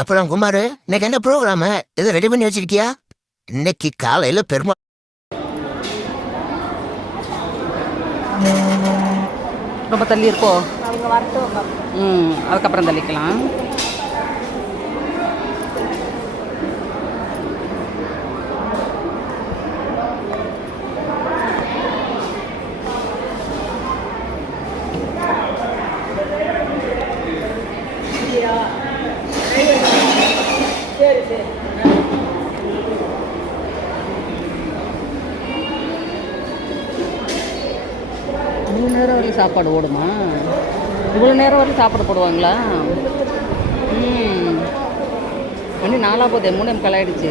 அப்புறம் குமார், இன்னைக்கு என்ன ப்ரோக்ராமு? எதுவும் ரெடி பண்ணி வச்சிருக்கியா? இன்னைக்கு காலையில பெருமா ரொம்ப தள்ளி இருக்கோ? அதுக்கப்புறம் தள்ளிக்கலாம். சரி சரி. 3 நேரம் வரையும் சாப்பாடு ஓடுமா? இவ்வளோ நேரம் வரையும் சாப்பாடு போடுவாங்களா? மணி 4 போதே, 3 ஆயிடுச்சு.